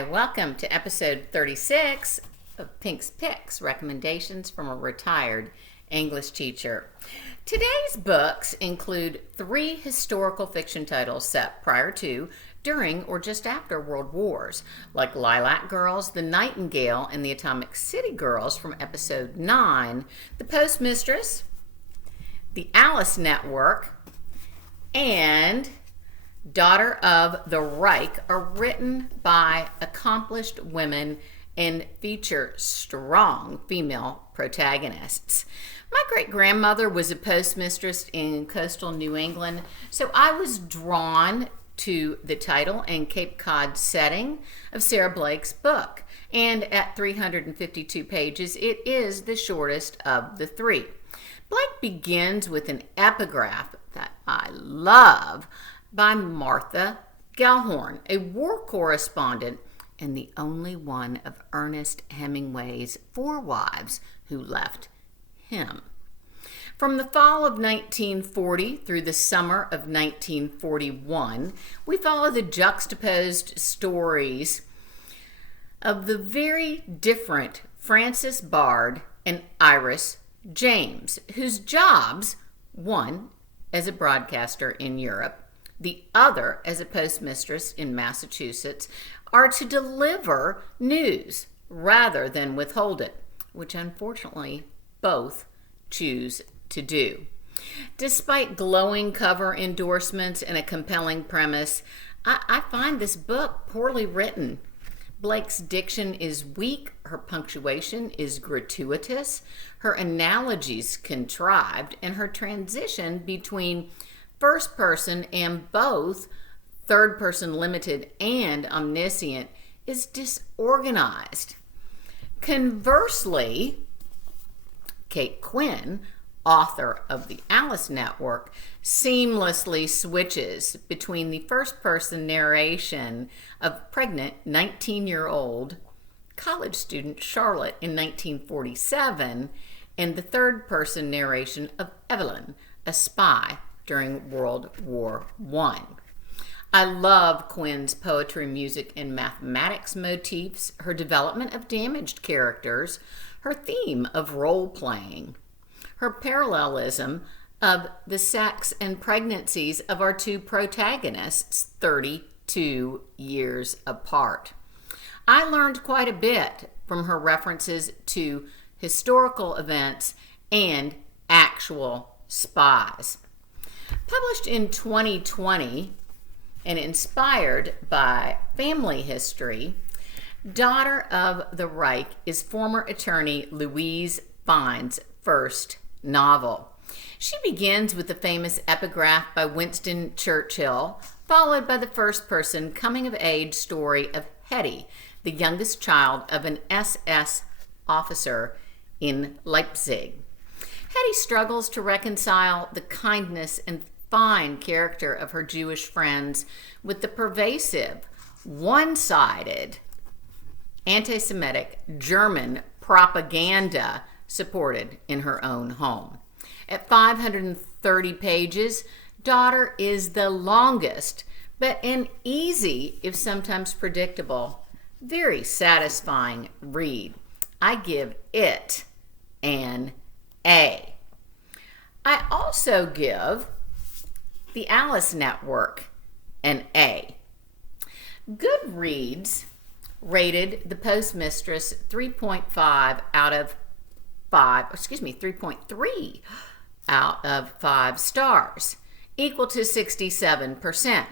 Hi, welcome to episode 36 of Pink's Picks, recommendations from a retired English teacher. Today's books include 3 historical fiction titles set prior to, during, or just after World Wars, like Lilac Girls, The Nightingale, and the Atomic City Girls from episode 9, The Postmistress, The Alice Network, and Daughter of the Reich are written by accomplished women and feature strong female protagonists. My great-grandmother was a postmistress in coastal New England, so I was drawn to the title and Cape Cod setting of Sarah Blake's book. And at 352 pages, it is the shortest of the 3. Blake begins with an epigraph that I love by Martha Gellhorn, a war correspondent and the only one of Ernest Hemingway's 4 wives who left him. From the fall of 1940 through the summer of 1941, we follow the juxtaposed stories of the very different Frances Bard and Iris James, whose jobs, one as a broadcaster in Europe, the other as a postmistress in Massachusetts, are to deliver news rather than withhold it, which unfortunately both choose to do. Despite glowing cover endorsements and a compelling premise, I find this book poorly written. Blake's diction is weak, her punctuation is gratuitous, her analogies contrived, and her transition between first person and both third person limited and omniscient is disorganized. Conversely, Kate Quinn, author of the Alice Network, seamlessly switches between the first person narration of pregnant 19-year-old college student Charlotte in 1947 and the third person narration of Evelyn, a spy during World War I. I love Quinn's poetry, music, and mathematics motifs, her development of damaged characters, her theme of role-playing, her parallelism of the sex and pregnancies of our 2 protagonists 32 years apart. I learned quite a bit from her references to historical events and actual spies. Published in 2020 and inspired by family history, Daughter of the Reich is former attorney Louise Fine's first novel. She begins with the famous epigraph by Winston Churchill, followed by the first-person coming-of-age story of Hetty, the youngest child of an SS officer in Leipzig. Hetty struggles to reconcile the kindness and fine character of her Jewish friends with the pervasive, one-sided, anti-Semitic German propaganda supported in her own home. At 530 pages, Daughter is the longest, but an easy, if sometimes predictable, very satisfying read. I give it an A. I also give the Alice Network an A. Goodreads rated The Postmistress 3.5 out of 5, 3.3 out of 5 stars, equal to 67%.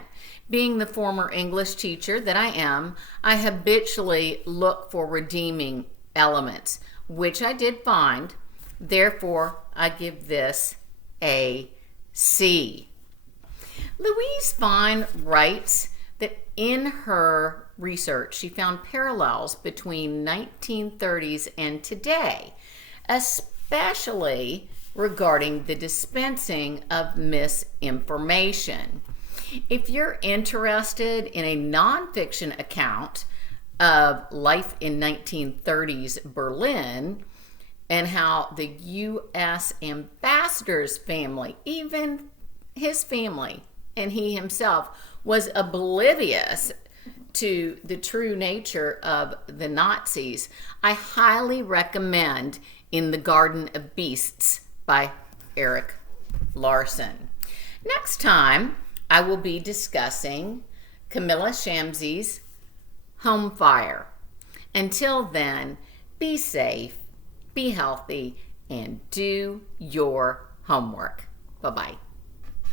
Being the former English teacher that I am, I habitually look for redeeming elements, which I did find. Therefore, I give this a C. Louise Fine writes that in her research, she found parallels between 1930s and today, especially regarding the dispensing of misinformation. If you're interested in a nonfiction account of life in 1930s Berlin and how the U.S. ambassador's family, even his family and he himself, was oblivious to the true nature of the Nazis, I highly recommend In the Garden of Beasts by Eric Larson. Next time, I will be discussing Camilla Shamsie's Home Fire. Until then, be safe, be healthy, and do your homework. Bye-bye.